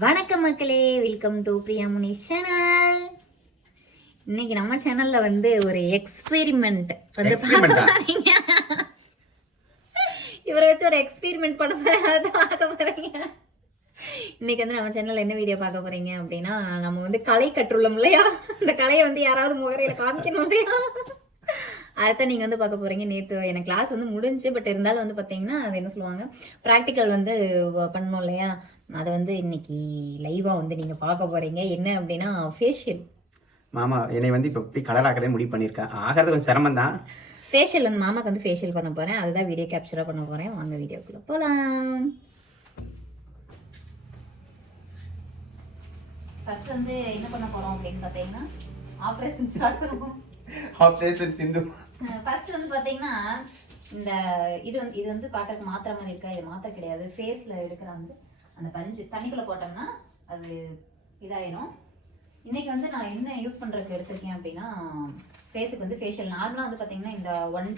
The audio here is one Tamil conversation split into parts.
வணக்கம் மக்களே, welcome to Priya Muni channel. இன்னைக்கு நம்ம சேனல்ல வந்து ஒரு எக்ஸ்பெரிமெண்ட் வந்து பாருங்க. இவரை வச்சு ஒரு எக்ஸ்பெரிமெண்ட் பண்ண போறேன், அதை பார்க்க போறீங்க. இன்னைக்கு வந்து நம்ம சேனல்ல என்ன வீடியோ பார்க்க போறீங்க அப்படின்னா, நம்ம வந்து கலை கற்றுள்ளோம் இல்லையா, அந்த கலையை வந்து யாராவது முகரையில காமிக்கணும் இல்லையா, அதைத்தான் நீங்கள் வந்து பார்க்க போகிறீங்க. நேற்று எனக்கு கிளாஸ் வந்து முடிஞ்சு, பட் இருந்தாலும் வந்து பார்த்தீங்கன்னா அது என்ன சொல்லுவாங்க, ப்ராக்டிக்கல் வந்து பண்ணணும் இல்லையா, அதை வந்து இன்னைக்கு லைவாக வந்து நீங்கள் பார்க்க போகிறீங்க. என்ன அப்படின்னா ஃபேஷியல். மாமா என்னை வந்து இப்போ இப்படி கலர் ஆக்கிறேன்னு முடிவு பண்ணியிருக்கேன். ஆகிறது கொஞ்சம் சிரமம் தான். ஃபேஷியல் வந்து மாமாக்கு வந்து ஃபேஷியல் பண்ண போகிறேன், அதுதான் வீடியோ கேப்சராக பண்ண போகிறேன். வாங்க வீடியோக்குள்ளே போகலாம். ஃபர்ஸ்ட் வந்து என்ன பண்ண போகிறோம் அப்படின்னு பார்த்தீங்கன்னா, ஆப்ரேஷன் ஸ்டார்ட் பண்ணுவோம். ஆப்ரேஷன் சிந்து. ஃபர்ஸ்ட் வந்து பார்த்தீங்கன்னா, இந்த இது வந்து பார்க்கறதுக்கு மாத்திரை மாதிரி இருக்கா, இது மாத்திரை கிடையாது. ஃபேஸில் எடுக்கிற வந்து அந்த பஞ்சு தண்ணிக்குள்ளே போட்டோம்னா அது இதாயிடும். இன்னைக்கு வந்து நான் என்ன யூஸ் பண்ணுறதுக்கு எடுத்திருக்கேன் அப்படின்னா, ஃபேஸுக்கு வந்து ஃபேஷியல் நார்மலாக வந்து பார்த்தீங்கன்னா இந்த ஒன்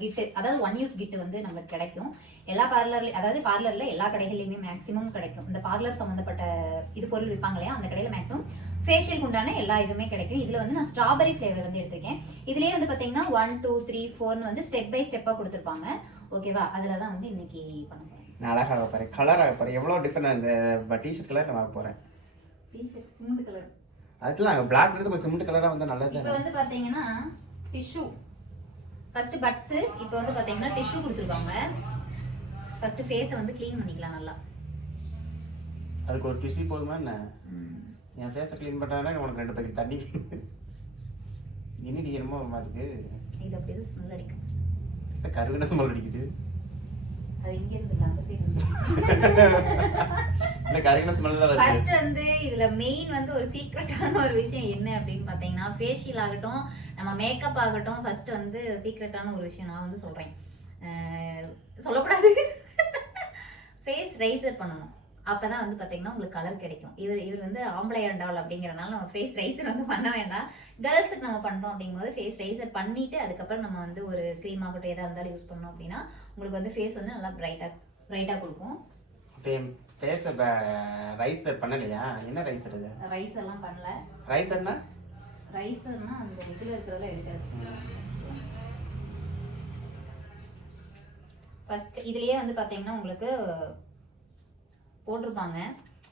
கிட்டு, அதாவது ஒன் யூஸ் கிட்டு வந்து நம்மளுக்கு கிடைக்கும் எல்லா பார்லர்லையும், அதாவது பார்லரில் எல்லா கடைகள்லையுமே மேக்ஸிமம் கிடைக்கும். இந்த பார்லர் சம்மந்தப்பட்ட இது பொருள் விற்பாங்க இல்லையா, அந்த கடையில் மேக்ஸிமம் ஃபேஷியலுக்கு உண்டான எல்லா இதுவுமே கிடைக்கும். இதில் வந்து நான் ஸ்ட்ராபெரி ஃப்ளேவர் வந்து எடுத்திருக்கேன். இதுலேயே வந்து பார்த்தீங்கன்னா 1 2 3 4 வந்து ஸ்டெப் பை ஸ்டெப்பாக கொடுத்துருப்பாங்க. ஓகேவா, அதில் தான் வந்து இன்னைக்கு பண்ண போகிறேன். நான் அழகாக போகிறேன், கலராக போகிறேன். எவ்வளோ டிஃப்ரெண்ட் அந்த டிஷர்ட் கலர் நான் வாங்க போகிறேன். டிஷர்ட் சிமெண்ட் கலர், அதுக்கெல்லாம் பிளாக் எடுத்து கொஞ்சம் சிமெண்ட் கலராக வந்து நல்லது. இப்போ வந்து பார்த்தீங்கன்னா டிஷ்யூ ஃபர்ஸ்ட் பட்ஸு, இப்போ வந்து பார்த்தீங்கன்னா டிஷ்யூ கொடுத்துருக்காங்க. ஃபர்ஸ்ட் ஃபேஸை வந்து க்ளீன் பண்ணிக்கலாம் நல்லா. அதுக்கு ஒரு டிஷ்யூ போதுமா என்ன? என் ஃபேஸை க்ளீன் பண்ணுறாங்கன்னா உனக்கு 2 பேருக்கு தண்ணி. என்னடி என்னமோ இருக்கு, இது அப்படியே ஸ்மெல் அடிக்கும். இந்த கருவின ஸ்மெல் அடிக்குது. அது இங்கே இருந்து அந்த சைடு இந்த கருவின ஸ்மெல் தான் வருது. ஃபர்ஸ்ட் வந்து இதுல மெயின் வந்து ஒரு சீக்ரெட்டான ஒரு விஷயம் என்ன அப்படின்னு பார்த்தீங்கன்னா, ஃபேஷியல் ஆகட்டும் நம்ம மேக்கப் ஆகட்டும், ஃபர்ஸ்ட் வந்து சீக்ரெட்டான ஒரு விஷயம் நான் வந்து சொல்றேன். சொல்லக்கூடாது. ஃபேஸ் ரைசர் பண்ணணும், அப்பதான் வந்து பார்த்தீங்கன்னா உங்களுக்கு கலர் கிடைக்கும். இவர் வந்து ஆம்பளை ஆண்டாள் அப்படிங்கிறனால நம்ம ஃபேஸ் ரைசர் வந்து பண்ண வேண்டாம். கேர்ள்ஸுக்கு நம்ம பண்ணுறோம் அப்படிங்கும்போது ஃபேஸ் ரைசர் பண்ணிவிட்டு அதுக்கப்புறம் நம்ம வந்து ஒரு க்ரீம் ஆகட்டும் எதாக இருந்தாலும் யூஸ் பண்ணோம் அப்படின்னா உங்களுக்கு வந்து ஃபேஸ் வந்து நல்லா ப்ரைட்டாக கொடுக்கும். ஃபேஸை ரைசர் பண்ணலையா? என்ன ரைசர் அது? ரைசர்லாம் பண்ணல. ரைசர்னா அந்த இதில் இருக்கிறதெல்லாம் எடுக்கிறது. ஃபர்ஸ்ட் இதுலேயே வந்து பார்த்தீங்கன்னா உங்களுக்கு போட்டிருப்பாங்க,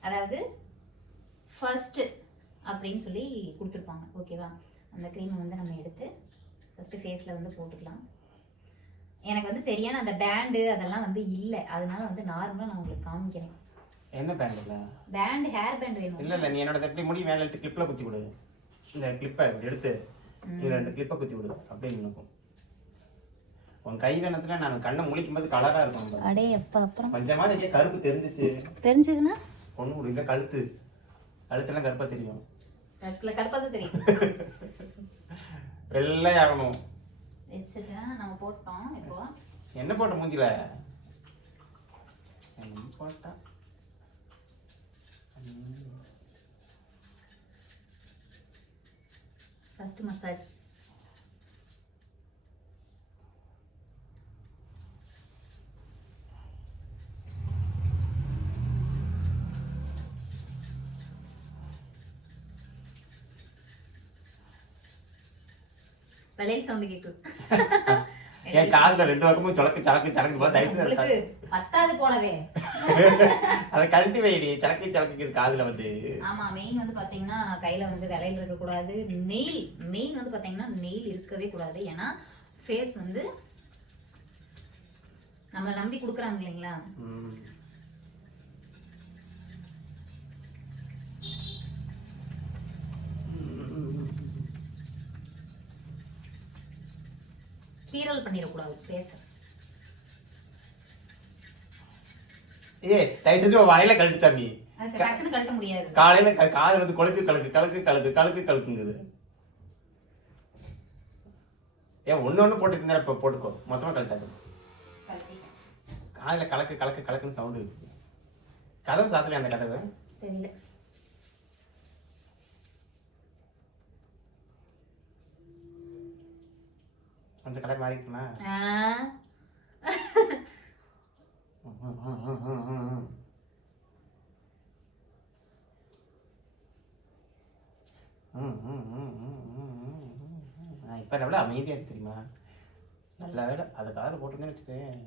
அதாவது ஃபர்ஸ்ட் அப்படின்னு சொல்லி கொடுத்துருப்பாங்க. ஓகேவா, அந்த க்ரீமை வந்து நம்ம எடுத்து ஃபர்ஸ்ட் ஃபேஸில் வந்து போட்டுக்கலாம். எனக்கு வந்து சரியான அந்த பேண்டு அதெல்லாம் வந்து இல்லை, அதனால வந்து நார்மலாக நான் உங்களுக்கு காமிக்கிறேன். என்ன பேண்ட்? இல்லை பேண்ட், ஹேர் பேண்ட் வேணும். இல்லை நீ என்னோட எப்படி முடி மேலே எடுத்து கிளிப்பில் குத்தி விடு. இந்த கிளிப்பை எடுத்து இதில் 2 கிளிப்பை குத்தி விடு, அப்படின்னு இருக்கும். உன் கை வேணத்துல நான் கண்ணை முழிக்கும் போது கலராக இருக்கும். அடே எப்போ அப்புறம் கொஞ்சமாக இங்கே கருப்பு தெரிஞ்சதுன்னா ஒன்று விடு. இந்த கழுத்துலாம் கருப்பாக தெரியும். கருப்பாக தான் தெரியும். வெள்ளை ஆகணும். நம்ம போட்டோம். இப்போ என்ன போட்ட மூஞ்சில போட்டா ஃபர்ஸ்ட் மசாஜ். வளையல் சவுண்ட் கேக்குது. என் காதுல 2 பக்கமும் சலக்கு உங்களுக்கு பத்தாது போலவே. அதை கழட்டி வைடி. சலக்கு காதுல வந்து. ஆமா, மெயின் வந்து பாத்தீங்கன்னா கையில வந்து வளையல் இருக்க கூடாது. மெயின் வந்து பாத்தீங்கன்னா நெயில் இருக்கவே கூடாது. ஏன்னா ஃபேஸ் வந்து நம்மளை நம்பி கொடுக்குறாங்க இல்லைங்களா. கீரல் பண்ணிடக்கூடாது பேச. தயவு செஞ்சு வலையில கழட்டு சாமி. டக்குன்னு கழட்ட முடியாது. காலையில காது வந்து கழுக்குங்குது. ஒண்ணு போட்டு இருந்தா இப்ப போட்டுக்கோ, மொத்தமா கழட்டாது. காதுல கலக்குன்னு சவுண்டு. கதவு சாத்தலையா? அந்த கதவு தெரியல. கொஞ்சம் கலர் மாறிக்குமா? நான் இப்போ எவ்வளோ அமைதியாக இருக்கு தெரியுமா? நல்ல வேலை அதை காதில் போட்டிருந்தேன்னு வச்சுக்கேன்.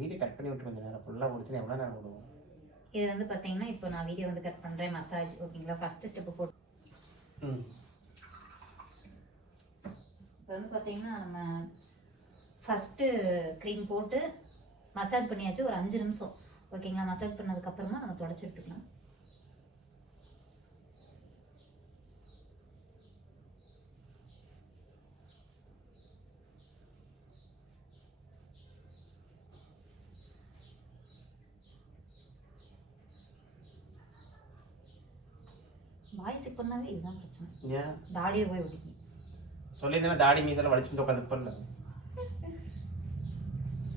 வீடியோ கட் பண்ணி விட்டு கொஞ்சம் நேரம் ஃபுல்லாக முடிச்சுன்னா எவ்வளோ நேரம் விடுவோம்? இது வந்து பார்த்தீங்கன்னா இப்போ நான் வீடியோ வந்து கட் பண்ணுறேன். மசாஜ் ஓகேங்களா? ஃபஸ்ட்டு ஸ்டெப்பு போட்டு இப்போ வந்து பார்த்தீங்கன்னா நம்ம ஃபஸ்ட்டு க்ரீம் போட்டு மசாஜ் பண்ணியாச்சு ஒரு 5 நிமிஷம் ஓகேங்களா? மசாஜ் பண்ணதுக்கப்புறமா நம்ம தொடச்சி எடுத்துக்கலாம். வாய் சிக் பண்ணாவே இதுதான் பிரச்சனை. ஏன் தாடியை போய் விடுங்க சொல்லியிருந்தேன்னா தாடி மீசெல்லாம் வலிச்சுட்டு உட்காந்துருப்பல.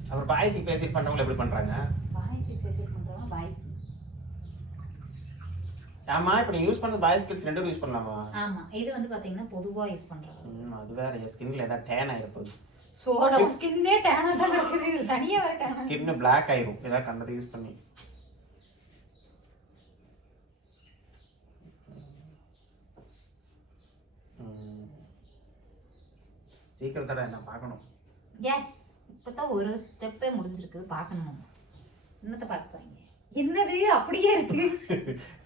அப்புறம் பாயசி பேசி பண்ணவங்களை எப்படி பண்ணுறாங்க? வாய் சிக் பேசிட்டு பண்ணுறவங்க வாய் சிக். ஆமா இப்போ நீ யூஸ் பண்ணது பாய் ஸ்கில்ஸ் 2 யூஸ் பண்ணலாமா? ஆமா இது வந்து பாத்தீங்கன்னா பொதுவா யூஸ் பண்றாங்க. அது வேற ஸ்கின்ல ஏதாவது டேன் ஆயிருப்போகுது. சோடா ஸ்கின்னே டேனா தான் இருக்குது. தனியா வர டேன். ஸ்கின் பிளாக் ஆயிரும் ஏதாவது கண்டதை யூஸ் பண்ணி. சீக்கிரம் தடவை என்ன பார்க்கணும். ஏன் இப்பதான் ஒரு ஸ்டெப்பே முடிஞ்சிருக்கு பார்க்கணும். என்னத்த பார்ப்பாங்க? என்னது அப்படியே இருக்கு.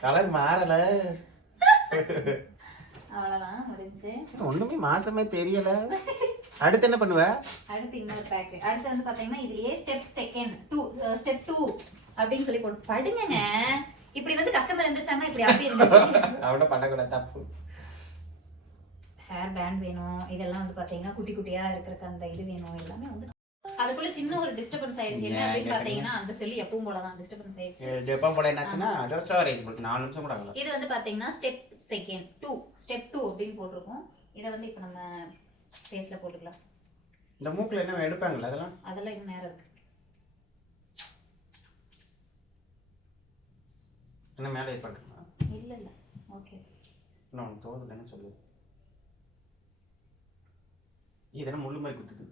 கலர் மாறல. அவ்வளவுதான் முடிஞ்சு. ஒண்ணுமே மாற்றமே தெரியல. அடுத்து என்ன பண்ணுவ? அடுத்து இன்னொரு பேக். அடுத்து வந்து பாத்தீங்கன்னா இதுலயே ஸ்டெப் 2 அப்படின்னு சொல்லி போட்டு படுங்கங்க. இப்படி வந்து கஸ்டமர் இருந்துச்சாங்கன்னா இப்படி அப்படியே இருந்துச்சு. அவட பண்ணக்கூடாது தப்பு. ஹேர் பேண்ட் வேணும். இதெல்லாம் வந்து பாத்தீங்கன்னா குட்டி குட்டியா இருக்கிறதுக்கு அந்த இது வேணும். எல்லாமே வந்து அதுக்குள்ள சின்ன ஒரு டிஸ்டர்பன்ஸ் ஆயிடுச்சு. என்ன அப்படின்னு பாத்தீங்கன்னா அந்த செல்லு எப்பவும் போலதான் டிஸ்டர்பன்ஸ் ஆயிடுச்சு. எப்பவும் போல என்னாச்சுன்னா டோஸ்டா ரேஞ்ச் போட்டு 4 நிமிஷம் கூட ஆகல. இது வந்து பாத்தீங்கன்னா ஸ்டெப் 2 அப்படின்னு போட்டிருக்கோம். இதை வந்து இப்போ நம்ம ஃபேஸ்ல போட்டுக்கலாம். இந்த மூக்குல என்ன எடுப்பாங்கல்ல அதெல்லாம் இன்னும் நேரம் இருக்கு. என்ன மேலே பார்க்கணுமா? இல்ல ஓகே. நான் தோதுல என்ன சொல்லு. இதெல்லாம் முள்ளு மாதிரி குத்துது.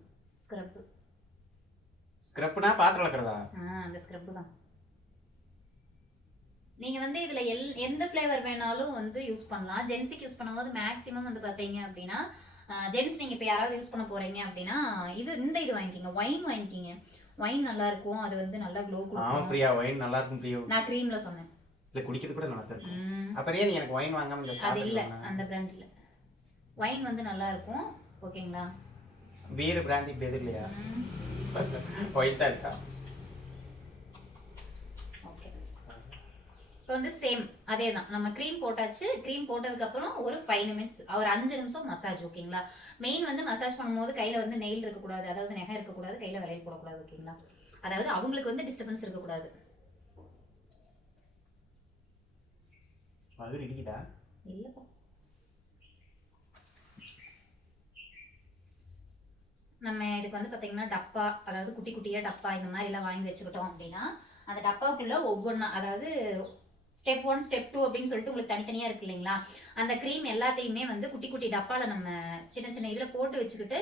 ஸ்க்ரப்னா பாத்திரம் விளக்குறதா? அந்த ஸ்க்ரப் தான். நீங்க வந்து இதுல எந்த ஃப்ளேவர் வேணாலும் வந்து யூஸ் பண்ணலாம். ஜென்ஸுக்கு யூஸ் பண்ணும்போது மேக்ஸிமம் வந்து பாத்தீங்க அப்படின்னா ஜென்ஸ் நீங்க இப்ப யாராவது யூஸ் பண்ண போறீங்க அப்படின்னா இது வாங்கிக்கிங்க. வைன் வாங்கிக்கிங்க. வைன் நல்லா இருக்கும். அது வந்து நல்லா க்ளோ கொடுக்கும். பிரியா வைன் நல்லா இருக்கும் பிரியா. நான் க்ரீம்ல சொன்னேன். இல்ல குடிக்கிறது கூட நல்லா இருக்கும். அப்புறம் ஏன் எனக்கு வைன் வாங்காம இந்த அது இல்ல அந்த பிராண்ட் இல்ல. வைன் வந்து நல்லா இருக்கும் ஓகேங்களா? பீர் பிராந்தி இப்படி எது இல்லையா? ஒயிட்டா இருக்கா? ஓகே. இப்போ வந்து சேம் அதே தான். நம்ம க்ரீம் போட்டாச்சு. க்ரீம் போட்டதுக்கு அப்புறம் ஒரு 5 நிமிட்ஸ் ஒரு 5 நிமிஷம் மசாஜ் ஓகேங்களா? மெயின் வந்து மசாஜ் பண்ணும்போது கையில வந்து நெயில் இருக்க கூடாது. அதாவது நெகை இருக்க கூடாது. கையில வளையல் போட கூடாது ஓகேங்களா? அதாவது அவங்களுக்கு வந்து டிஸ்டர்பன்ஸ் இருக்க கூடாது. மதுரை இடிக்குதா? இல்லப்பா. நம்ம இதுக்கு வந்து பாத்தீங்கன்னா டப்பா, அதாவது குட்டி குட்டியா டப்பா இந்த மாதிரி எல்லாம் வாங்கி வச்சுக்கிட்டோம் அப்படின்னா அந்த டப்பாக்குள்ள ஒவ்வொன்றா, அதாவது ஸ்டெப் 1 ஸ்டெப் 2 அப்படின்னு சொல்லிட்டு உங்களுக்கு தனித்தனியா இருக்கு இல்லைங்களா? அந்த க்ரீம் எல்லாத்தையுமே வந்து குட்டி குட்டி டப்பால நம்ம சின்ன சின்ன இதுல போட்டு வச்சுக்கிட்டு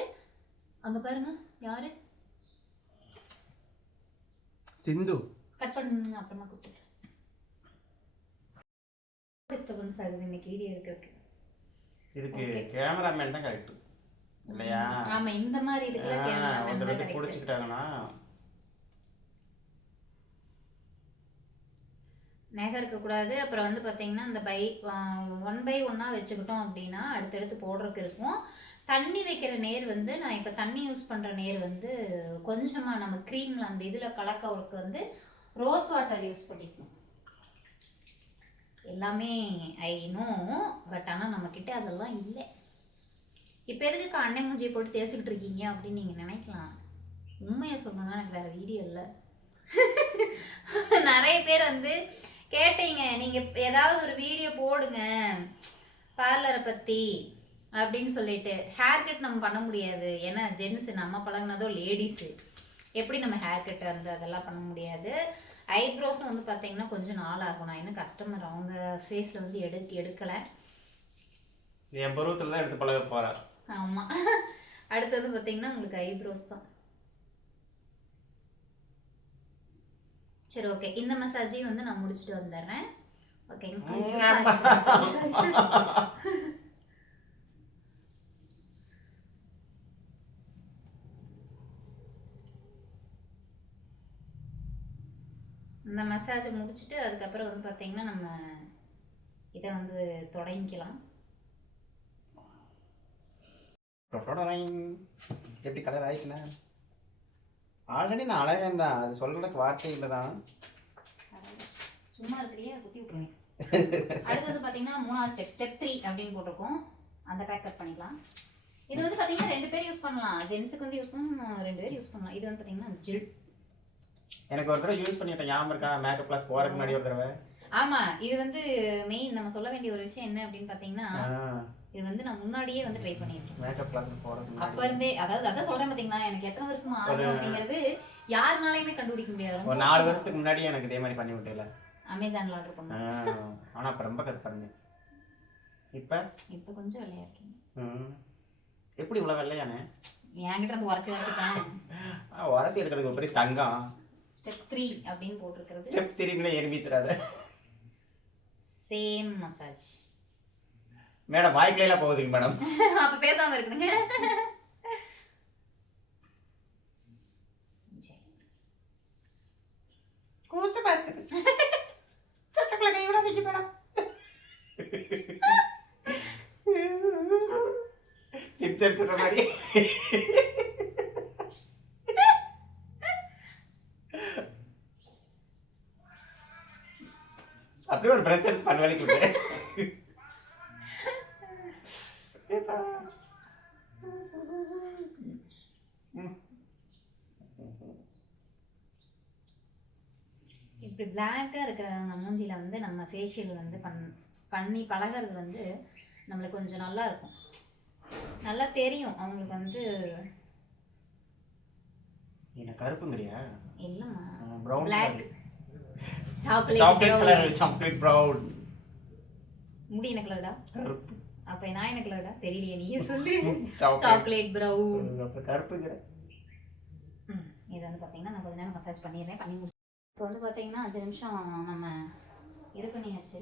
அங்க பாருங்க யாரு சிந்து கட் பண்ணுங்க. அப்புறமா கூப்பிட்டு டிஸ்டர்பன்ஸ் ஆகுது இன்னைக்கு வீடியோ எடுக்கிறதுக்கு. இதுக்கு கேமராமேன் தான் கரெக்ட் இல்லையா? ஆமா இந்த மாதிரி இதுக்குலாம் கேமராமேன் தான் கரெக்ட். புடிச்சிட்டாங்கனா நெகை இருக்க கூடாது. அப்புறம் வந்து பாத்தீங்கன்னா இந்த 1 by 1 வச்சுக்கிட்டோம் அப்படின்னா அடுத்தடுத்து போடுறதுக்கு இருக்கும். தண்ணி வைக்கிற நேர் வந்து நான் இப்போ தண்ணி யூஸ் பண்ற நேர் வந்து கொஞ்சமா நம்ம க்ரீம்ல அந்த இதுல கலக்கவருக்கு வந்து ரோஸ் வாட்டர் யூஸ் பண்ணிக்கணும். எல்லாமே ஐ நோ, பட் ஆனால் நம்ம கிட்ட அதெல்லாம் இல்லை. இப்போ எதுக்கு அன்னை மூஞ்சியை போட்டு தேய்ச்சிக்கிட்டு இருக்கீங்க அப்படின்னு நீங்கள் நினைக்கலாம். உண்மையை சொல்லணும்னா எனக்கு வேறு வீடியோ இல்லை. நிறைய பேர் வந்து கேட்டீங்க, நீங்கள் ஏதாவது ஒரு வீடியோ போடுங்க பார்லரை பற்றி அப்படின்னு சொல்லிட்டு. ஹேர் கட் நம்ம பண்ண முடியாது, ஏன்னா ஜென்ஸு நம்ம பழகினதோ லேடிஸு. எப்படி நம்ம ஹேர் கட் வந்து அதெல்லாம் பண்ண முடியாது. ஐப்ரோஸும் வந்து பார்த்தீங்கன்னா கொஞ்சம் நாள் ஆகும். நான் இன்னும் கஸ்டமர் அவங்க ஃபேஸில் வந்து எடுக்கலை. என் பருவத்தில் தான் எடுத்து பழக போகிறேன். ஆமாம். அடுத்தது பார்த்தீங்கன்னா உங்களுக்கு ஐப்ரோஸ் தான். சரி ஓகே, இந்த மசாஜையும் வந்து நான் முடிச்சுட்டு வந்துடுறேன். ஓகே, இந்த மசாஜ் முடிச்சுட்டு அதுக்கப்புறம் வந்து பார்த்தீங்கன்னா நம்ம இதை வந்து தொடங்கிக்கலாம். எப்படி கலர் ஆயிடுச்சுண்ணா? ஆல்ரெடி நான் அழகேன் தான், அது சொல்றதுக்கு வார்த்தை இல்லை தான். சும்மா இருக்கிறியே குத்தி விட்டுருவேன். அடுத்து வந்து பார்த்தீங்கன்னா 3வது ஸ்டெப் 3 அப்படின்னு போட்டிருக்கோம். அந்த பேக் கட் பண்ணிக்கலாம். இது வந்து பார்த்தீங்கன்னா 2 பேர் யூஸ் பண்ணலாம். ஜென்ஸுக்கு வந்து யூஸ் பண்ணலாம், 2 பேர் யூஸ் பண்ணலாம். இது வந்து பார்த்தீங்கன்னா ஜெல். எனக்கு ஒரு தடவை யூஸ் பண்ணிட்டேன், ஞாபகம் இருக்கா? மேக்கப் கிளாஸ் போறதுக்கு முன்னாடி ஒரு தடவை. ஆமா, இது வந்து மெயின் நம்ம சொல்ல வேண்டிய ஒரு விஷயம் என்ன அப்படின்னு பார்த்தீங்கன்னா, இது வந்து நான் முன்னாடியே வந்து ட்ரை பண்ணியிருக்கேன். மேக்கப் கிளாஸ் போறதுக்கு அப்ப இருந்தே, அதாவது அதான் சொல்றேன் பாத்தீங்களா, எனக்கு எத்தனை வருஷமா ஆகும் அப்படிங்கிறது யாருனாலையுமே கண்டுபிடிக்க முடியாது. ஒரு 4 வருஷத்துக்கு முன்னாடி எனக்கு இதே மாதிரி பண்ணி விட்டேல, அமேசான்ல ஆர்டர் பண்ணேன். ஆனா அப்ப ரொம்ப கருப்பா இருந்தேன். இப்ப கொஞ்சம் வெள்ளையா இருக்கீங்க. எப்படி இவ்வளவு வெள்ளையானே? என்கிட்ட இருந்து உரசி உரசிட்டேன். உரசி எடுக்கிறதுக்கு ஒரு பெரிய தங்கம். ஸ்டெப் 3 அப்படின்னு போட்டிருக்கிறது. ஸ்டெப் 3ல எரிமிச்சிராத. Same massage. மேடம் வாய்க்குள்ள போகுதுங்க மேடம். அப்ப பேசாம இருக்குங்க. கூச்சமா இருக்குது. சட்டக்குள்ள கை விட வைக்க மேடம். சிப்ஸ் சொல்ற மாதிரி. அப்படியே ஒரு பிரஷ் எடுத்து பண்ண வேலைக்கு விட்டு. இப்படி பிளாக்கா இருக்கிறவங்க மூஞ்சில வந்து நம்ம ஃபேஷியல் வந்து பண்ணி பழகிறது வந்து நம்மளுக்கு கொஞ்சம் நல்லா இருக்கும், நல்லா தெரியும் அவங்களுக்கு வந்து. என்ன கருப்புங்கறியா? இல்லம்மா, brown black chocolate colour, chocolate brown. முடி என்ன கலர்டா? கருப்பு. அப்ப நான் என்ன கலர்டா? தெரியலையே, நீயே சொல்லு. Chocolate brown. அப்ப கருப்புங்கற. இது வந்து பாத்தீங்கன்னா நான் கொஞ்ச நேரம் மசாஜ் பண்ணிடுறேன். பண்ணி முடிச்சு இப்போ வந்து பாத்தீங்கன்னா 5 நிமிஷம் நம்ம இது பண்ணியாச்சு.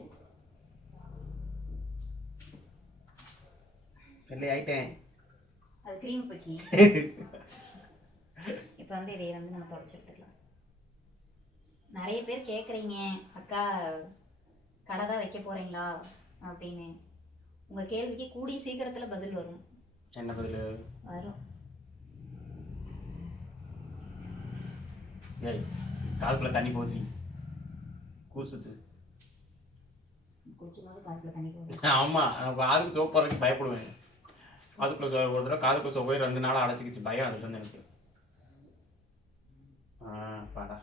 வெள்ளை ஆயிட்டேன். அது க்ரீம் பக்கி. இப்போ வந்து இதை வந்து நம்ம தொடச்சி எடுத்துக்கலாம். நிறைய பேர் கேட்குறீங்க, அக்கா கடை தான் வைக்க போறீங்களா அப்படின்னு. உங்க கேள்விக்கு கூடிய சீக்கிரத்துல பதில் வரும். என்ன பதில் வரும்? ஏய், காதுக்குள்ள தண்ணி போகுது, கூசுது. குடிக்கும்போது காதுக்குள்ள தண்ணி போகுது. ஆமா, நான் காதுக்கு சோப்பு போறதுக்கு பயப்படுவேன். காதுக்குள்ள ஒரு தடவை காதுக்குள்ள சோப்பு 2 நாள் அடைச்சிக்கிச்சு, பயம் அதுக்கு வந்து எனக்கு. பாடா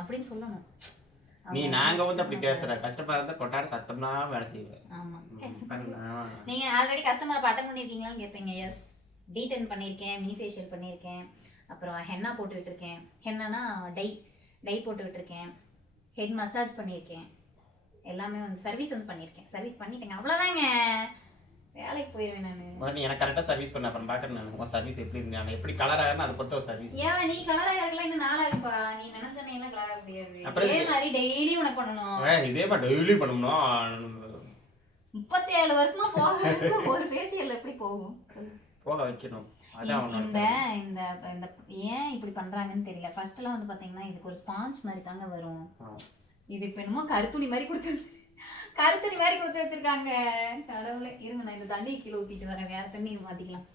அப்படின்னு சொல்லணும். நீ நாங்க வந்து அப்படி பேசுற கஸ்டமர் இருந்தா கொட்டாட சத்தம்னா வேலை செய்வேன். ஆமா, நீங்க ஆல்ரெடி கஸ்டமரை அட்டெண்ட் பண்ணிருக்கீங்களான்னு கேட்பீங்க. எஸ், D10 பண்ணியிருக்கேன், மினி ஃபேஷியல் பண்ணியிருக்கேன், அப்புறம் ஹென்னா போட்டு விட்டுருக்கேன். ஹென்னானா டை போட்டு விட்டுருக்கேன், ஹெட் மசாஜ் பண்ணியிருக்கேன், எல்லாமே வந்து சர்வீஸ் வந்து பண்ணியிருக்கேன். சர்வீஸ் பண்ணிட்டேங்க, அவ்வளோதாங்க. வேலைக்கு போயிடுவேன் நான். நீ எனக்கு கரெக்டாக சர்வீஸ் பண்ண அப்புறம் பார்க்குறேன் நான் உன் சர்வீஸ் எப்படி இருந்தாங்க, எப்படி கலர் ஆகணும் அதை பொறுத்த ஒரு சர்வீஸ். ஏன் நீ கலர் ஆகலாம் இன்னும் நாளாகுப்பா, நீ நினைச்சனே என்ன கலர் ஆக முடியாது. இதே மாதிரி டெய்லி உனக்கு பண்ணணும். இதே மாதிரி டெய்லி பண்ணணும். 37 வருஷமா போக ஒரு ஃபேஷியல் எப்படி போகும்? போக வைக்கணும். இந்த இந்த இந்த ஏன் இப்படி பண்றாங்கன்னு தெரியல. ஃபர்ஸ்ட்லாம் வந்து பாத்தீங்கன்னா இதுக்கு ஒரு ஸ்பாஞ்ச் மாதிரி தாங்க வரும். இது இப்ப என்னமோ கருத்துணி மாதிரி கொடுத்து வச்சிருக்காங்க. கடவுளே, இருங்க நான் இந்த தண்ணி கீழே ஊத்திட்டு வரேன், வேற தண்ணி மாத்திக்கலாம்.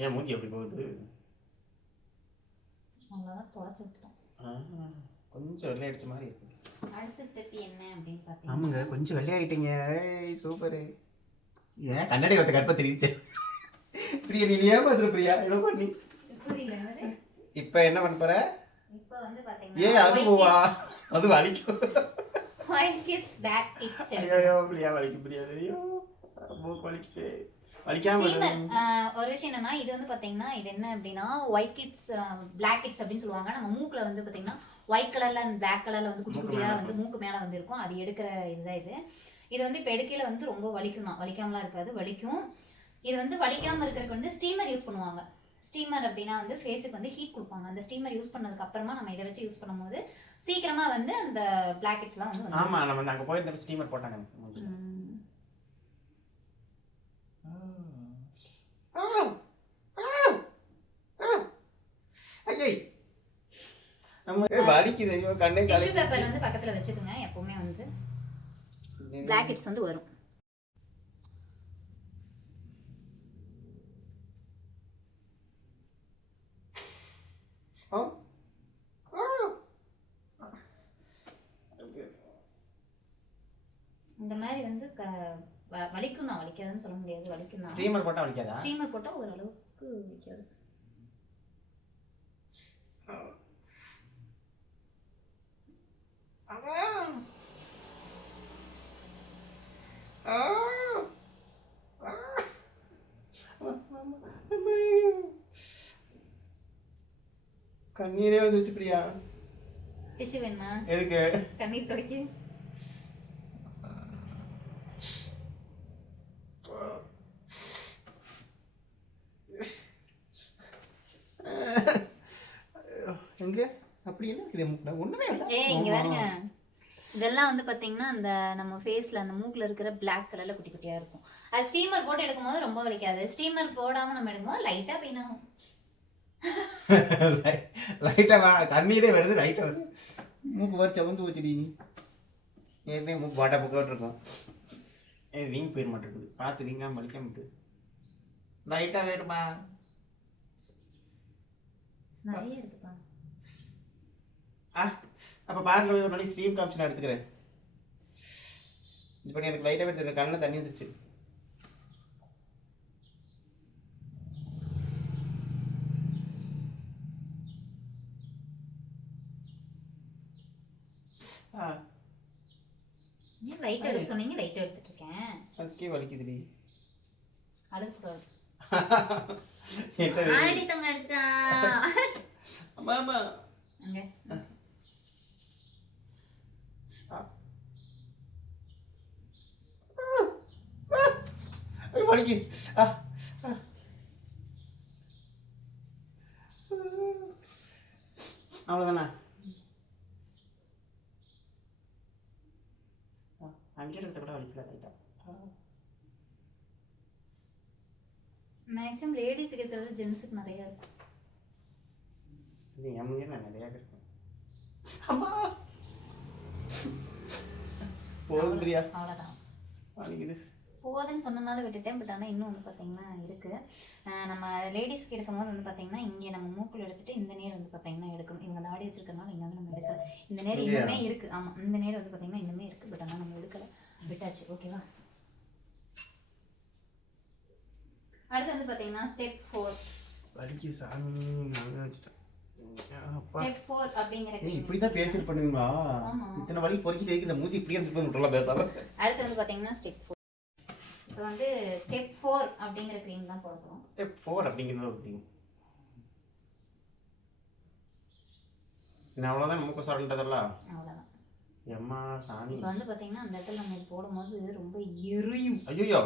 ஏன் மூஞ்சி எப்படி போகுது? அவ்வளோதான், தொடச்சி விட்டுட்டோம். கொஞ்சம் வெள்ளை அடிச்ச மாதிரி இருக்கு. அடுத்த ஸ்டெப் என்ன அப்படின்னு பார்த்தீங்கன்னா, ஆமாங்க, கொஞ்சம் வெள்ளை ஆயிட்டீங்க. சூப்பரு. ஏன் கண்ணாடி வத்த கற்ப தெரியுச்சு. பிரியா, நீ ஏன் பார்த்துரு பிரியா, என்ன பண்ணி? புரியல. இப்போ என்ன பண்ண போற? இப்போ வந்து பார்த்தீங்கன்னா பாத்தீங்கன்னா அது போவா அது வலிக்கும். ஒயிட் கிட்ஸ் பிளாக் கிட்ஸ் ஐயோ அப்படியா வலிக்க முடியாது. ஐயோ மூக்கு வலிக்கு வலிக்காம ஒரு விஷயம் என்னன்னா இது வந்து பாத்தீங்கன்னா இது என்ன அப்படின்னா ஒயிட் கிட்ஸ் பிளாக் கிட்ஸ் அப்படின்னு சொல்லுவாங்க. நம்ம மூக்குல வந்து பாத்தீங்கன்னா ஒயிட் கலர்ல அண்ட் பிளாக் கலர்ல வந்து குட்டி குட்டியா வந்து மூக்கு மேல வந்து இருக்கும். அது எடுக்கிற இதுதான் இது. இது வந்து இப்போ எடுக்கையில வந்து ரொம்ப வலிக்கும் தான், வலிக்காமலாம் இருக்காது, வலிக்கும். இது வந்து வலிக்காம இருக்கிறதுக்கு வந்து ஸ்டீமர் யூஸ் பண்ணுவாங்க. ஸ்டீமர் அப்படின்னா வந்து ஃபேஸுக்கு வந்து ஹீட் கொடுப்பாங்க. அந்த ஸ்டீமர் யூஸ் பண்ணதுக்கு அப்புறமா நம்ம இதை வச்சு யூஸ் பண்ணும்போது சீக்கிரமா வந்து அந்த பிளாக் ஹெட்ஸ்லாம் வந்து ஆமா நம்ம வந்து அங்க போய் ஸ்டீமர் போட்டாங்க. ஐயோ நம்ம வலிக்குது. ஐயோ கண்ணே டிஷ்யூ பேப்பர் வந்து பக்கத்துல வச்சுக்கோங்க. எப்பவுமே வந்து பிளாக் ஹெட்ஸ் வந்து வரும். இந்த மாதிரி வந்து வலிக்கும் தான், வலிக்காதுன்னு சொல்ல முடியாது, வலிக்கும் தான். ஸ்டீமர் போட்டா வலிக்காதா? ஸ்டீமர் போட்டா ஓரளவுக்கு வலிக்காது. கண்ணீரே வந்துருச்சு பிரியா. டிஷ்யூ வேணுமா? எதுக்கு? கண்ணீர் துடைக்க. எங்க அப்படி என்ன இது மூக்குல ஒண்ணுமே இல்ல. இங்க பாருங்க, இதெல்லாம் வந்து பாத்தீங்கன்னா அந்த நம்ம ஃபேஸ்ல அந்த மூக்குல இருக்கிற பிளாக் கலர்ல குட்டி குட்டியா இருக்கும். அது ஸ்டீமர் போட்டு எடுக்கும்போது ரொம்ப வலிக்காது. ஸ்டீமர் போடாம நம்ம எடுக்கும்போது லைட்டா பெயின் ஆகும். லைட்டா கண்ணீரே வருது, லைட்டா வருது. மூக்கு வர சவுந்து வச்சுடி. ஏற்கனவே மூக்கு வாட்டா புக்கோட்டு இருக்கும். வீங்க போயிட மாட்டேங்குது. பார்த்து வீங்காம வலிக்காம விட்டு. லைட்டா வேணுமா? நிறைய இருக்குப்பா. அப்போ பார்லர் ஒரு நாளைக்கு ஸ்லீவ் காமிச்சு நான் எடுத்துக்கிறேன். இப்போ எனக்கு லைட்டாக எடுத்துக்கிறேன். கண்ணில் தண்ணி வந்துருச்சு. ஏன் லைட் எடுக்க சொன்னீங்க? லைட் எடுத்துட்டு இருக்கேன். அதுக்கே வலிக்குதுடி. அழுக்கு ஆடி தங்க அடிச்சா. அம்மா அம்மா அங்க வலிக்கு. அவ்வளோதானா? அங்கே எடுத்த கூட வலிக்கல லைட்டா. மேக்ஸிமம் லேடிஸுக்கு இருக்கிறது ஜென்ஸுக்கு நிறைய இருக்கும். இது எம்மையே நான் நிறையா இருக்கேன். அம்மா போதும் பிரியா. அவ்வளோதான் வலிக்குது. போதுன்னு சொன்னனால விட்டுட்டேன். பட் ஆனால் இன்னும் வந்து பார்த்தீங்கன்னா இருக்குது. நம்ம லேடிஸ்க்கு எடுக்கும்போது வந்து பார்த்தீங்கன்னா இங்கே நம்ம மூக்கில் எடுத்துட்டு இந்த நேர் வந்து பார்த்தீங்கன்னா எடுக்கணும். இவங்க அந்த ஆடி வச்சிருக்கனால இங்கே வந்து நம்ம எடுக்கல. இந்த நேர் இன்னுமே இருக்குது. ஆமாம், இந்த நேர் வந்து பார்த்தீங்கன்னா இன்னுமே இருக்குது. பட் ஆனால் நம்ம எடுக்கலை, விட்டாச்சு. ஓகேவா? அடுத்து வந்து பார்த்தீங்கன்னா ஸ்டெப் 4. வலிக்கு சாமி நான் வச்சுட்டேன். ஸ்டெப் 4 அப்படிங்கிற இப்படி தான் பேசிட்டு பண்ணுவீங்களா? இத்தனை வலி பொறுக்கிட்டு இருக்கு. இந்த மூஞ்சி இப்படியே இருந்து விட்டுறலாம் பேசாம. அடுத்து வந்து பார்த்தீங்கன்னா ஸ்டெப் 4. இப்போ வந்து ஸ்டெப் 4 அப்படிங்கிற க்ரீம் தான் போட போகிறோம். ஸ்டெப் 4 அப்படிங்கிறது ஒரு க்ரீம். அவ்வளோதான் மூக்க சொல்றதெல்லாம். அவ்வளோதான். எம்மா சாமி. இப்போ வந்து பார்த்தீங்கன்னா அந்த இடத்துல நம்ம இது போடும்போது ரொம்ப எரியும். ஐயோ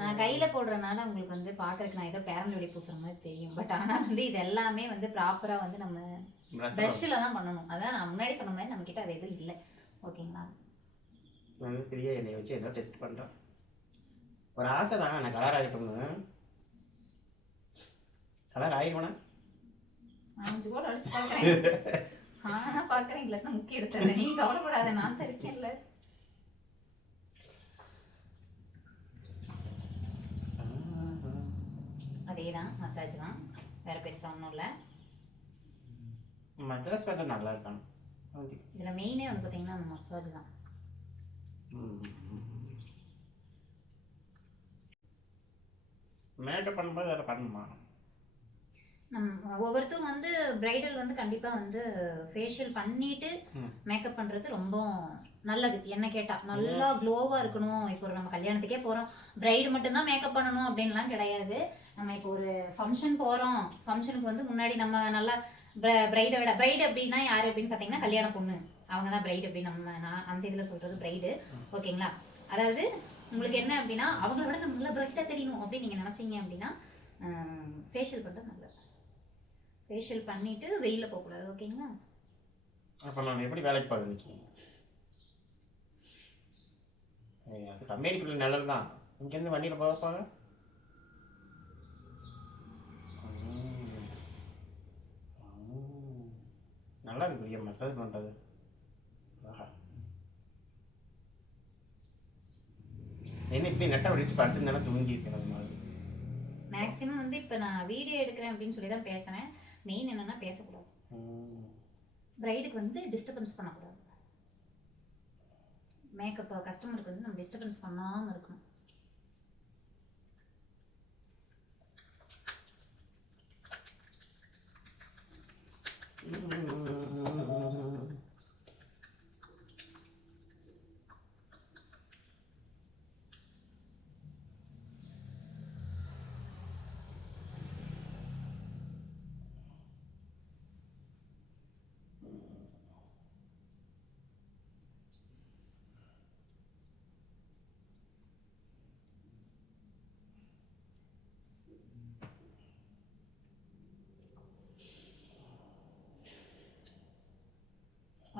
நான் கையில போடுறதுனால உங்களுக்கு வந்து பாக்குறதுக்கு நான் ஏதோ பேரஞ்சோடி பூசுற மாதிரி தெரியும். பட் ஆனா வந்து இது எல்லாமே வந்து ப்ராப்பரா வந்து நம்ம பிரஷ்ல தான் பண்ணணும். அதான் நான் முன்னாடி சொன்ன மாதிரி நம்ம கிட்ட அது எதுவும் இல்லை. ஓகேங்களா? நான் பெரிய எண்ணெய் வச்சு ஏதோ டெஸ்ட் பண்றேன். ஒரு ஆசை தான் நான் கலர் ஆகிட்டோம்னு. கலர் ஆகிடுவேனா? 5 கோல் அடிச்சு பாக்குறேன். ஆனா பாக்குறேன், இல்லன்னா முக்கிய எடுத்துறேன். நீ கவலைப்படாத, நான் தான் இருக்கேன்ல. அதேதான், மசாஜ் தான், வேற பெருசா ஒன்றும் இல்லை. மசாஜ் பண்ண நல்லா இருக்கான். இதில் மெயினே வந்து பார்த்தீங்கன்னா அந்த மசாஜ் தான். மேக்கப் பண்ணும்போது அதை பண்ணுமா? ஒவ்வொருத்தரும் வந்து பிரைடல் வந்து கண்டிப்பா வந்து ஃபேஷியல் பண்ணிட்டு மேக்கப் பண்றது ரொம்ப நல்லது. என்ன கேட்டா நல்லா க்ளோவா இருக்கணும். இப்போ நம்ம கல்யாணத்துக்கே போறோம், பிரைடு மட்டும்தான் மேக்கப் பண்ணணும் அப்படின்லாம் கிடையாது. நம்ம இப்போ ஒரு ஃபங்க்ஷன் போறோம், ஃபங்க்ஷனுக்கு வந்து முன்னாடி நம்ம நல்லா பிரைடை விட பிரைடு அப்படின்னா யாரு அப்படின்னு பார்த்தீங்கன்னா கல்யாண பொண்ணு, அவங்க தான் பிரைடு அப்படின்னு நான் அந்த இதில் சொல்றது பிரைடு. ஓகேங்களா? அதாவது உங்களுக்கு என்ன அப்படின்னா அவங்கள விட நம்ம நல்லா பிரைட்டாக தெரியணும் அப்படின்னு நீங்கள் நினச்சிங்க அப்படின்னா ஃபேஷியல் பண்ணுறது நல்லது. ஃபேஷியல் பண்ணிட்டு வெயிலில் போகக்கூடாது. ஓகேங்களா? அப்போ நான் எப்படி வேலைக்கு போகிறேன் இன்னைக்கு? அது கம்பெனிக்குள்ள நல்லது தான். இங்கேருந்து வண்டியில் போக நல்லா இருக்கு இல்லையா மசாஜ் பண்ணுறது? ஆஹா, என்ன இப்படி நெட்டை வடிச்சு படுத்துருந்தானே தூங்கி இருக்கேன் அது மாதிரி. மேக்ஸிமம் வந்து இப்போ நான் வீடியோ எடுக்கிறேன் அப்படின்னு சொல்லி தான் பேசுகிறேன். மெயின் என்னென்னா பேசக்கூடாது. பிரைடுக்கு வந்து டிஸ்டர்பன்ஸ் பண்ணக்கூடாது. மேக்கப் கஸ்டமருக்கு வந்து நம்ம டிஸ்டர்பன்ஸ் பண்ணாமல் இருக்கணும்.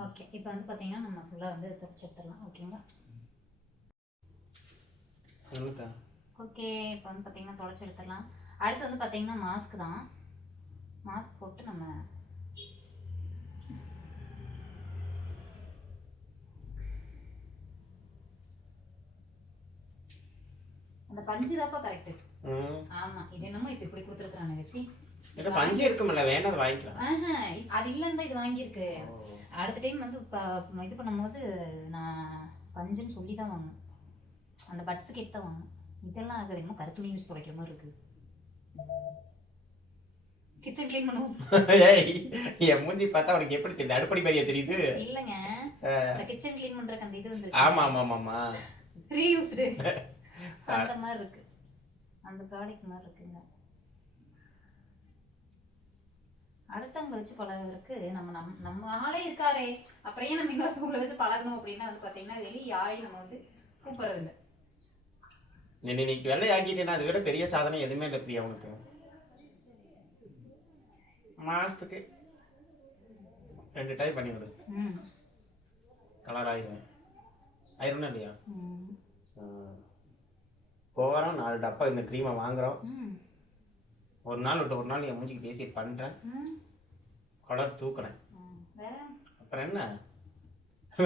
ஓகே, இப்போ வந்து பார்த்தீங்கன்னா நம்ம ஃபுல்லாக வந்து துடைச்சி எடுத்துடலாம். ஓகேங்களா? ஓகே, இப்போ வந்து பார்த்தீங்கன்னா துடைச்சி எடுத்துடலாம். அடுத்து வந்து பார்த்தீங்கன்னா மாஸ்க் தான். மாஸ்க் போட்டு நம்ம அந்த பஞ்சு தாப்பா கரெக்ட். ஆமா, இது என்னமோ இப்போ இப்படி கொடுத்துருக்குறாங்க நிகழ்ச்சி. இது பஞ்சு இருக்குமில்ல, வேணா அது வாங்கிக்கலாம். அது இல்லைன்னு தான் இது வாங்கியிருக்கு. அடுத்த டைம் வந்து இப்போ இது பண்ணும்போது நான் பஞ்சுன்னு சொல்லி தான் வாங்கணும். அந்த பட்ஸு கேட்டு தான் வாங்கணும். இதெல்லாம் ஆகுது, என்னமோ கருத்துணி யூஸ் துடைக்கிற மாதிரி இருக்கு. கிச்சன் க்ளீன் பண்ணுவோம். என் மூஞ்சி பார்த்தா உனக்கு எப்படி தெரியுது? அடுப்படி மாதிரியா தெரியுது? இல்லைங்க, கிச்சன் க்ளீன் பண்றதுக்கு அந்த இது வந்து ஆமா ஆமா ஆமா ரீயூஸ்டு அந்த மாதிரி இருக்கு. அந்த ப்ராடக்ட் மாதிரி இருக்குங்க. அடுத்தவங்களை வச்சு பழகிறதுக்கு நம்ம ஆளே இருக்காரே, அப்புறம் நம்ம இன்னொருத்தவங்களை வச்சு பழகணும் அப்படின்னா வந்து பார்த்தீங்கன்னா வெளியே யாரையும் நம்ம வந்து கூப்பிடுறது இல்லை. இன்னைக்கு வெள்ளை ஆக்கிட்டேன்னா அதை விட பெரிய சாதனை எதுவுமே இல்லை பிரியா உனக்கு. மாசத்துக்கு 2 டைம் பண்ணி விடு, கலர் ஆயிரும். ஆயிரும்னா இல்லையா? போகிறோம் 4 டப்பா இந்த க்ரீமை வாங்குறோம். ஒரு நாள் விட்டு ஒரு நாள் என் மூஞ்சிக்கு பேசி பண்ணுறேன், கலர் தூக்குறேன். அப்புறம் என்ன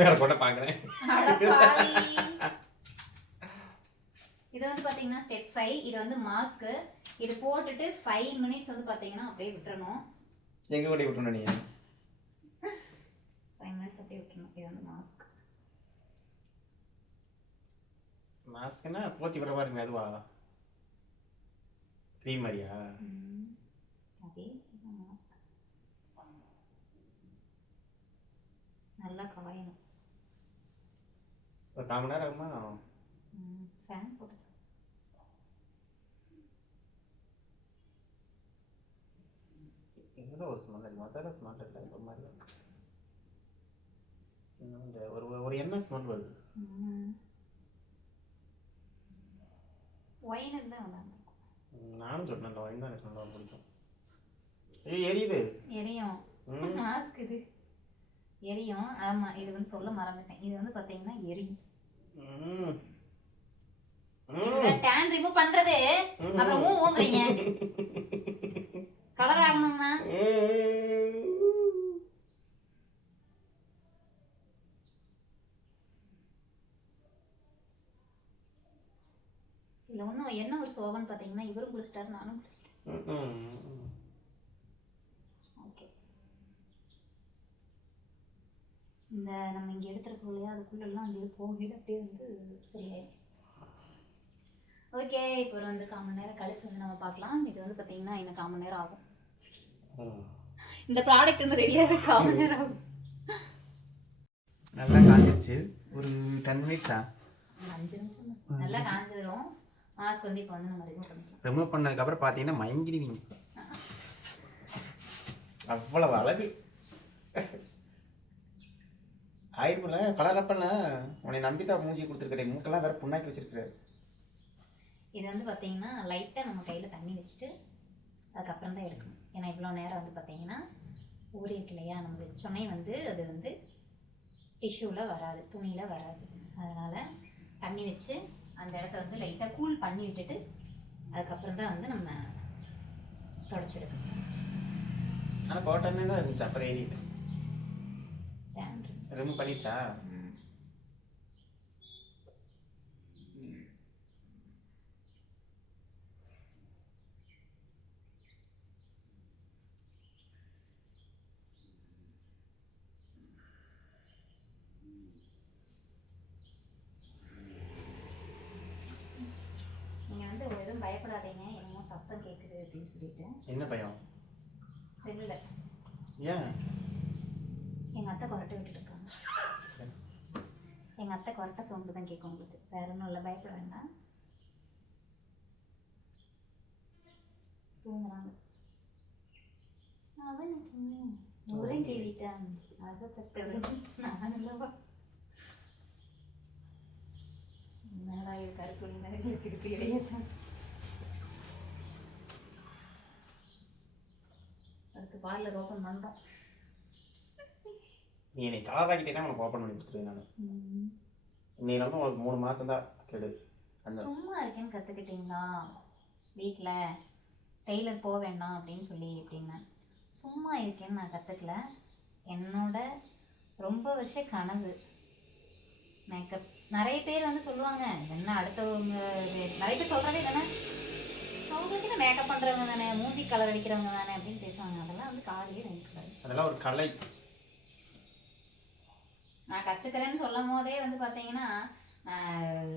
வேற கூட பார்க்குறேன். இது வந்து பார்த்தீங்கன்னா ஸ்டெப் 5. இது வந்து மாஸ்க்கு. இது போட்டுட்டு 5 மினிட்ஸ் வந்து பார்த்தீங்கன்னா அப்படியே விட்டுறணும். எங்கே கூட விட்டுறணும்? நீ 5 மினிட்ஸ் அப்படியே விட்டுறணும். இது வந்து மாஸ்க். மாஸ்க்னா போத்தி விடுற மாதிரி இருக்குமே, அதுவா? க்ரீம் மாதிரியா? அதே மாஸ்க் நல்லா காயணும். ஒரு 1/4 மணி நேரம் ஆகுமா? ஃபேன் போட்டு எங்கே ஒரு ஸ்மெல் அடிக்கும். அதெல்லாம் ஸ்மெல் இல்லை, இந்த மாதிரி இந்த ஒரு என்ன ஸ்மெல் வருது? ஒயின் இருந்தால் நல்லா இருக்கும். நானும் சொன்னேன் ஒயின் தான் எனக்கு நல்லா பிடிக்கும். எரியுது, எரியும் மாஸ்க். இது எரியும். ஆமாம், இது வந்து சொல்ல மறந்துட்டேன். இது வந்து பார்த்தீங்கன்னா எரியும். டேன் ரிமூவ் பண்றது. அப்புறம் ஊங்குறீங்க கலர் ஆகணும்னா. இல்லை ஒன்றும் என்ன ஒரு சோகம்னு பார்த்தீங்கன்னா இவரும் குளிச்சிட்டாரு, நானும் குளிச்சிட்டேன். ஓகே, இந்த நம்ம இங்கே எடுத்துருக்கோம் இல்லையா, அதுக்குள்ளெல்லாம் அங்கே போகுது, அப்படியே வந்து சரியாயிடும். ஓகே, இப்போ வந்து 1/4 மணி நேரம் கழிச்சு வந்து நம்ம பார்க்கலாம். இது வந்து பார்த்தீங்கன்னா இன்னும் 1/4 மணி நேரம் ஆகும். இந்த ப்ராடக்ட் இன்னும் ரெடியாக காம நேரம் ஆகும். நல்லா காஞ்சிருச்சு. ஒரு 10 மினிட்ஸா? 5 நிமிஷம் தான். நல்லா காஞ்சிரும். மாஸ்க் வந்து இப்போ வந்து நம்ம ரிமூவ் பண்ணிக்கலாம். ரிமூவ் பண்ணதுக்கப்புறம் பார்த்தீங்கன்னா மயங்கிடுவீங்க. அவ்வளவு அழகு ஆயிருக்குல்ல. கலரப்பண்ண உன்னை நம்பித்தான் மூஞ்சி கொடுத்துருக்குறேன். மூக்கெல்லாம் வேற புண்ணாக்கி வச்சிருக்கிறேன். இது வந்து பார்த்தீங்கன்னா லைட்டாக நம்ம கையில் தண்ணி வச்சுட்டு அதுக்கப்புறம் தான் எடுக்கணும். ஏன்னா இவ்வளோ நேரம் வந்து பார்த்தீங்கன்னா ஊறி இருக்கு இல்லையா, நம்ம வச்சோன்னே வந்து அது வந்து டிஷ்யூவில் வராது, துணியில் வராது. அதனால் தண்ணி வச்சு அந்த இடத்த வந்து லைட்டாக கூல் பண்ணி விட்டுட்டு அதுக்கப்புறம் தான் வந்து நம்ம தொடச்செடுக்கணும். ஆனால் போட்டோன்னே தான் இருந்துச்சு. அப்புறம் ஏறிட்டு ரிமூவ் பண்ணிடுச்சா? நீங்கள் வந்து எதுவும் பயப்படாதீங்க, என்னமோ சத்தம் கேட்குது அப்படின்னு சொல்லிட்டு. என்ன பயம்? செல்லில் ஏன்? எங்கள் அத்தை கொரட்டை விட்டுட்டு இருக்காங்க. எங்கள் அத்தை கொரட்டை சவுண்டு தான் கேட்கும் உங்களுக்கு, வேற ஒன்றும் இல்லை, பயப்பட வேண்டாம். தூங்குறாங்க. அவன் ஊரே கேள்விட்டான். அதை தட்டது நான் இல்லவா? என்னடா இது கருப்புணி நிறைய வச்சுக்கிட்டு இடையே தான். அதுக்கு பார்லர் ஓப்பன் பண்ணுறோம். நீ என்னை கலராக்கிட்டேன்னா உனக்கு ஓப்பன் பண்ணி கொடுத்துருவேன் நான். இன்னைக்கு உனக்கு 3 மாதம் தான் கெடு. அந்த சும்மா இருக்கேன்னு கற்றுக்கிட்டீங்களா வீட்டில் டெய்லர் போக வேண்டாம் அப்படின்னு சொல்லி எப்படின்னா சும்மா இருக்கேன்னு நான் கற்றுக்கல. என்னோட ரொம்ப வருஷ கனவு மேக்கப். நிறைய பேர் வந்து சொல்லுவாங்க என்ன அடுத்தவங்க, நிறைய பேர் சொல்கிறதே என்னென்னா அவங்களுக்கு என்ன மேக்கப் பண்ணுறவங்க தானே, மூஞ்சி கலர் அடிக்கிறவங்க தானே அப்படின்னு பேசுவாங்க. அதெல்லாம் வந்து காலையே நினைக்கூடாது. அதெல்லாம் ஒரு கலை. நான் கற்றுக்கிறேன்னு சொல்லும் போதே வந்து பார்த்தீங்கன்னா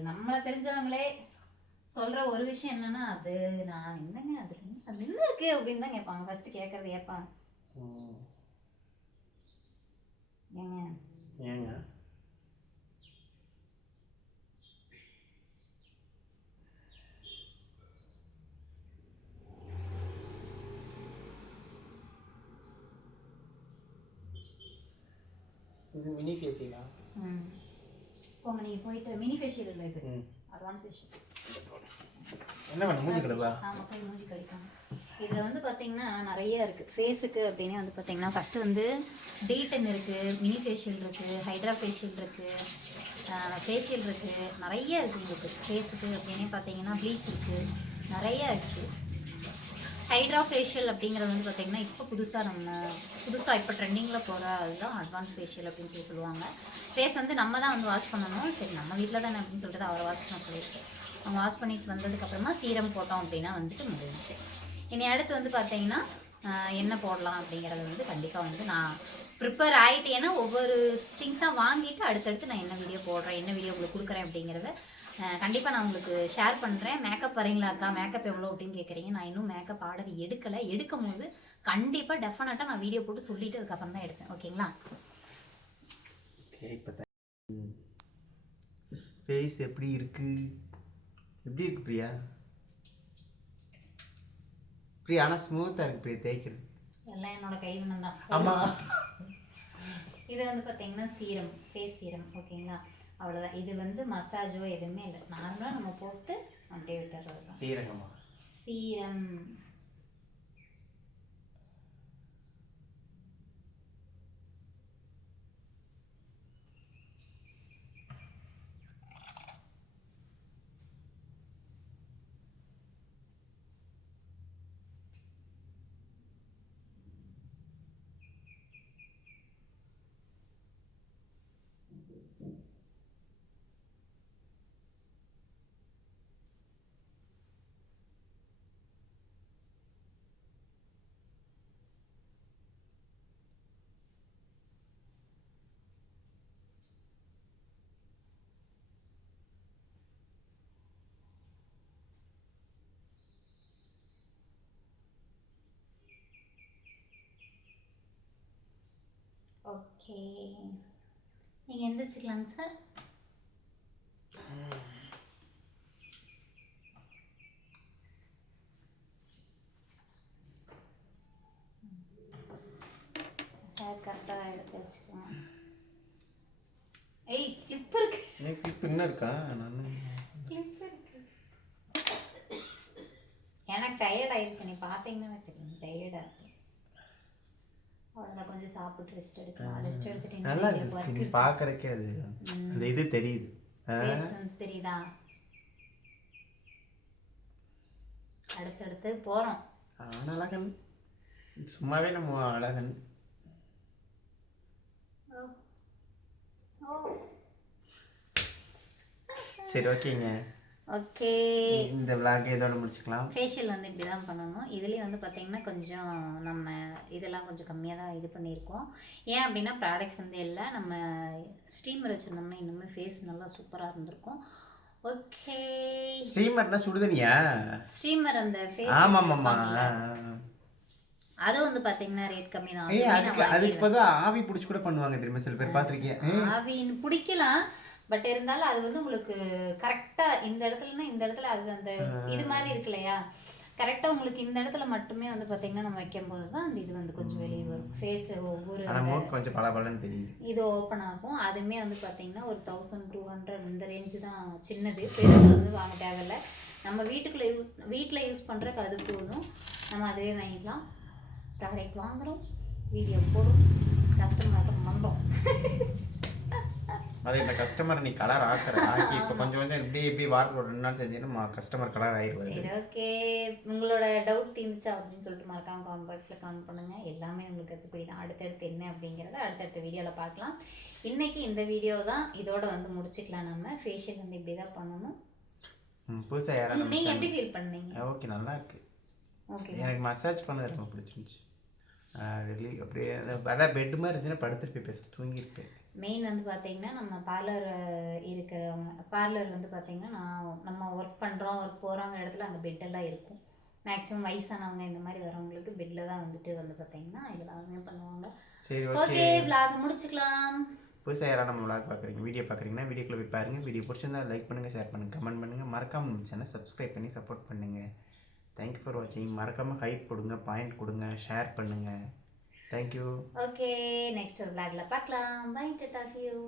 நம்மளை தெரிஞ்சவங்களே சொல்கிற ஒரு விஷயம் என்னென்னா அது நான் என்னங்க அது அது என்ன இருக்குது அப்படின்னு தான் கேட்பாங்க. ஃபஸ்ட்டு கேட்குறது கேட்பாங்க ஏங்க ஏங்க இது மினி ஃபேஷியலா? போங்க நீங்கள் போயிட்டு மினி ஃபேஷியல் இல்லை, இது அட்வான்ஸ் ஃபேஷியல். என்ன பண்ண மூஞ்சி கழுவா? ஆமாம், போய் மூஞ்சி கழிப்பாங்க. இதில் வந்து பார்த்தீங்கன்னா நிறைய இருக்குது ஃபேஸுக்கு அப்படின்னே வந்து பார்த்தீங்கன்னா ஃபஸ்ட்டு வந்து D10 இருக்குது, மினி ஃபேஷியல் இருக்குது, ஹைட்ரா ஃபேஷியல் இருக்குது, ஃபேஷியல் இருக்குது, நிறைய இருக்குது உங்களுக்கு. ஃபேஸுக்கு அப்படின்னே பார்த்தீங்கன்னா ப்ளீச் இருக்குது, நிறையா இருக்குது. ஹைட்ரா ஃபேஷியல் அப்படிங்கிறது வந்து பார்த்திங்கன்னா இப்போ புதுசாக இப்போ ட்ரெண்டிங்கில் போகிற அதுதான் அட்வான்ஸ் ஃபேஷியல் அப்படின்னு சொல்லி சொல்லுவாங்க. ஃபேஸ் வந்து நம்ம தான் வந்து வாஷ் பண்ணணும். சரி நம்ம வீட்டில் தானே அப்படின்னு சொல்லிட்டு அவரை வாஷ் பண்ண சொல்லியிருக்கேன். அவங்க வாஷ் பண்ணிட்டு வந்ததுக்கப்புறமா சீரம் போட்டோம் அப்படின்னா வந்துட்டு முடிஞ்சிச்சு. இனி அடுத்து வந்து பார்த்தீங்கன்னா என்ன போடலாம் அப்படிங்கிறது வந்து கண்டிப்பாக வந்து நான் ப்ரிப்பேர் ஆகிட்டு, ஏன்னா ஒவ்வொரு திங்ஸாக வாங்கிட்டு அடுத்தடுத்து நான் என்ன வீடியோ போடுறேன், என்ன வீடியோ உங்களுக்கு கொடுக்குறேன் அப்படிங்கிறத கண்டிப்பாக நான் உங்களுக்கு ஷேர் பண்ணுறேன். மேக்கப் வரீங்களாக்கா, மேக்கப் எவ்வளோ அப்படின்னு கேட்குறீங்க. நான் இன்னும் மேக்கப் ஆர்டர் எடுக்கலை. எடுக்கும் போது கண்டிப்பாக டெஃபினட்டாக நான் வீடியோ போட்டு சொல்லிவிட்டு அதுக்கப்புறம் தான் எடுப்பேன். ஓகேங்களா? ஃபேஸ் எப்படி இருக்கு? எப்படி இருக்கு பிரியா? பிரியா ஆனால் ஸ்மூத்தாக இருக்கு பிரியா தேய்க்கிறது. எல்லாம் என்னோட கைவினம் தான். ஆமாம். இது வந்து பார்த்தீங்கன்னா சீரம், ஃபேஸ் சீரம். ஓகேங்களா? அவ்வளோதான். இது வந்து மசாஜோ எதுவுமே இல்லை, நார்மலாக நம்ம போட்டு அப்படியே விட்டுறது தான். சீரகமா? சீரம். ஓகே, நீங்கள் எந்திரிச்சிக்கலாங்க சார். ஹேர் கரெக்டாக எடுத்து வச்சுக்கோங்க. ஏய் கிளிப் இருக்கு, எனக்கு இப்போ என்ன இருக்கா நான் கிளிப் இருக்கு. எனக்கு டயர்ட் ஆயிடுச்சு, நீ பார்த்தீங்கன்னா எனக்கு தெரியும் டயர்டாக இருக்கு. அவ்வளோதான், கொஞ்சம் சாப்பிட்டு ரெஸ்ட் எடுக்கலாம். ரெஸ்ட் எடுத்துட்டு நல்லா இருக்கு. நீ பார்க்கறக்கே அது அந்த இது தெரியுது. தெரியுதா? அடுத்தடுத்து போகிறோம். அழகன் சும்மாவே நம்ம அழகன். சரி ஓகேங்க. ஓகே, இந்த vlog இதோட முடிச்சுக்கலாம். ஃபேஷியல் வந்து இப்படி தான் பண்ணணும். இதுலேயும் வந்து பார்த்திங்கன்னா கொஞ்சம் நம்ம இதெல்லாம் கொஞ்சம் கம்மியாக தான் இது பண்ணியிருக்கோம். ஏன் அப்படின்னா ப்ராடக்ட்ஸ் வந்து எல்லாம் நம்ம ஸ்டீமர் வச்சுருந்தோம்னா இன்னுமே ஃபேஸ் நல்லா சூப்பராக இருந்திருக்கும். ஓகே, ஸ்டீமர்னா சுடுதனியா? ஸ்டீமர் அந்த ஃபேஸ். ஆமாம்மா, அது வந்து பார்த்தீங்கன்னா ரேட் கம்மி தான். அதுக்கு இப்போதான் ஆவி பிடிச்சி கூட பண்ணுவாங்க தெரியுமா, சில பேர் பார்த்துருக்கேன். ஆவின்னு பிடிக்கலாம், பட் இருந்தாலும் அது வந்து உங்களுக்கு கரெக்டாக இந்த இடத்துலனா இந்த இடத்துல அது அந்த இது மாதிரி இருக்கு இல்லையா, கரெக்டாக உங்களுக்கு இந்த இடத்துல மட்டுமே வந்து பார்த்தீங்கன்னா நம்ம வைக்கும்போது தான் அந்த இது வந்து கொஞ்சம் வெளியே வரும். ஃபேஸ் ஒவ்வொரு கொஞ்சம் பலபலன்னு தெரியுது. இது ஓப்பன் ஆகும். அதுவுமே வந்து பார்த்தீங்கன்னா ஒரு 1200 இந்த ரேஞ்சு தான் சின்னது, பெருசு வந்து வாங்க தேவையில்லை. நம்ம வீட்டில் யூஸ் பண்ணுறதுக்கு அது போதும், நம்ம அதுவே வாங்கிக்கலாம். ப்ராடக்ட் வாங்குகிறோம், வீடியோ போடும், கஸ்டமருக்கு பண்ணுறோம். அது இந்த கஸ்டமர் நீ கலர் ஆக்கி இப்போ கொஞ்சம் கொஞ்சம் இப்படி வாரத்தில் ஒரு 2 நாள் செஞ்சீங்கன்னா கஸ்டமர் கலர் ஆயிடுவாரு. சரி ஓகே, உங்களோட டவுட் தீர்ந்துச்சா அப்படின்னு சொல்லிட்டு மறக்காம கமெண்ட் பாக்ஸில் கமெண்ட் பண்ணுங்கள். எல்லாமே உங்களுக்கு கற்றுப்படி தான். அடுத்தடுத்து என்ன அப்படிங்கிறத அடுத்தடுத்த வீடியோவில் பார்க்கலாம். இன்றைக்கி இந்த வீடியோ தான் இதோட வந்து முடிச்சுக்கலாம். நம்ம ஃபேஷியல் வந்து இப்படி தான் பண்ணணும். புதுசாக யாரும் நீங்கள் எப்படி ஃபீல் பண்ணீங்க? ஓகே, நல்லா இருக்கு. ஓகே, எனக்கு மசாஜ் பண்ணது ரொம்ப பிடிச்சிருந்துச்சு. அப்படியே அதான் பெட் மாதிரி இருந்துச்சுன்னா படுத்துட்டு போய் தூங்கியிருப்பேன். மெயின் வந்து பார்த்தீங்கன்னா நம்ம பார்லர் இருக்கிறவங்க, பார்லர் வந்து பார்த்தீங்கன்னா நம்ம ஒர்க் போகிறவங்க இடத்துல அங்கே பெட்டெல்லாம் இருக்கும். மேக்ஸிமம் வயசானவங்க இந்த மாதிரி வரவங்களுக்கு பெட்டில் தான் வந்து பார்த்தீங்கன்னா இதெல்லாமே பண்ணுவாங்க. சரி ஓகே, விளாக் முடிச்சுக்கலாம். புதுசாக யாராவது நம்ம விளாக் பார்க்குறீங்க, வீடியோ பார்க்குறீங்கன்னா வீடியோக்குள்ளே போய் பாருங்கள். வீடியோ பிடிச்சிருந்தா லைக் பண்ணுங்கள், ஷேர் பண்ணுங்கள், கமெண்ட் பண்ணுங்கள். மறக்காமல் நம்ம சேனல் சப்ஸ்கிரைப் பண்ணி சப்போர்ட் பண்ணுங்கள். தேங்க்யூ ஃபார் வாட்சிங். மறக்காமல் ஹைப் கொடுங்க, பாயிண்ட் கொடுங்க, ஷேர் பண்ணுங்கள். தேங்க்யூ. ஓகே, நெக்ஸ்ட் ஒரு விளாக்ல பார்க்கலாம். பை, டாடா, see you.